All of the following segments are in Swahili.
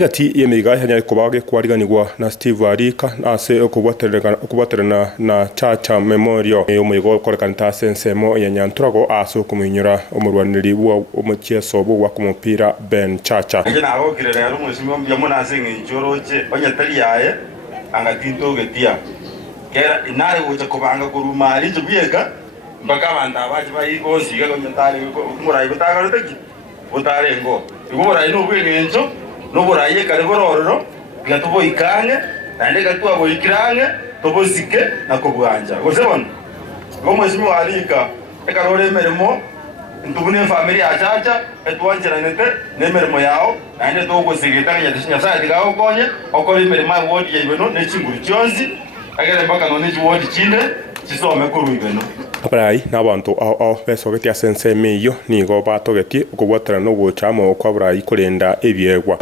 Gati yemiga hanya kubage kwariganirwa na Steve Arika ase okubaterana na Chacha Memorial umuyigo korekanita sensemo ya Nyanturago aso kumunyura umurwaniri wa umukyeso wa kumupira Ben Chacha naho kirera rumwishimo byamuna singa injoroje banyatari yaye angatinto getia kera inare uja kubanga kurumari njubiyega mpaka banda baje bayigonsiga konyatari kumurayi butagaruteki utarengo igumurayi n'ubwengenzo n'uburaye kare bororo gatubo ikanye nande gatuwa boikiranye tobosike nakobwanja gosebona gomwesimi walika ekarore meremo ntubune family ya Chacha etwanjeranete nemeremo yao nande togosegeta nyadishinya side gaho konye okori merema wodi yibeno nechinguru cyonzi agere mpaka none wodi kinde kisome kurubeno Abarai n'abantu aho besogeti asense meyo nigo batogeti ukubwatara no gucamo kwa Abarai kurenda ebyegwa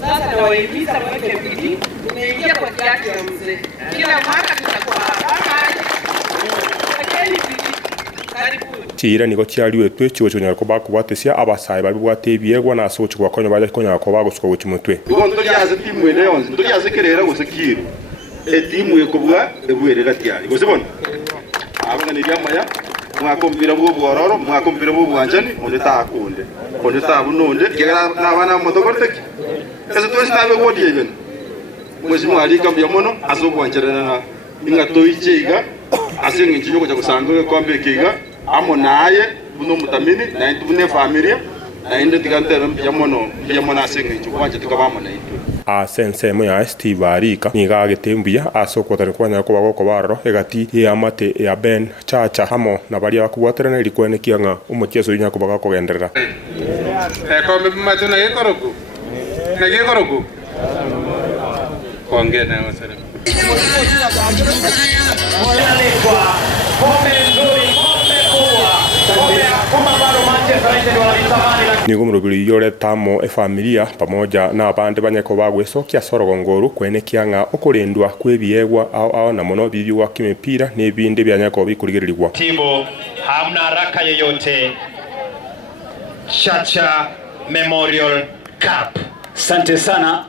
sasa na waimiza mweke bidii tunaingia kwa kiatu ya mzee kila mwaka tutakuwa hapa Chira nigo cyariwe twe chiwo cyo nyarako bakubwatesia abasayi babibwate ebyegwa na socho kwa konyo baje konya ko bagusuka gucimutwe ugo ndyaze timu ene yonze ndyaze kerera gusekira etimu yekubwa ebwerera tyari gusibona abanga ni byamaya mwakompira bwo bwororo mwakompira bwo bwanjani onde tabunonde gera nabana motokorteki ese twese nabe wodi yeben mwezi mwali kambya mono azobwanjerana ingato ichiga asenga nchinyoko cha kusanga kwambe kiga amo naye buno mutamini na intubune familia na inde tikantera mbya asenga nchikubanje tikabamo na itu sensemo ya Steve Arika niga getembia asokotana kwanya ko bagoko barro egati ya mate ya Ben Chacha hamo na bari bakubwaterana ilikwene kianga umukyeso yinya ko bagako genderera kombe matuna yekoroku na yekoroku kongena wasere nigo muruguri yore tamo familia pamoja na abandi banyeko bagwesokia Sorogongoru kwene kianga okurendwa kwebyegwa ao na mono bibywa kimepira n'ebinde byanyako bikurigirirwa timu hamna haraka yoyote. Chacha Memorial Cup. Asante sana.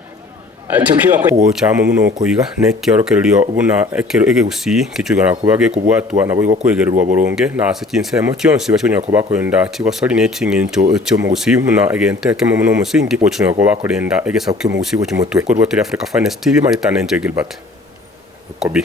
Tukiwa kwa chama muno koiga ne kyorokererio buna egegusi kichugana kubage kubwatwa nabo igo kwegererwa boronge na asikinsemo cyonsi bachonya ko bakorenda kigosori ne kinginto cyo mugusi muna egenteke muno musingi bochonya ko bakorenda egesa kyo mugusi ko kimutwe ko rwa Africa Finest TV Maritana Gilbert Kobi.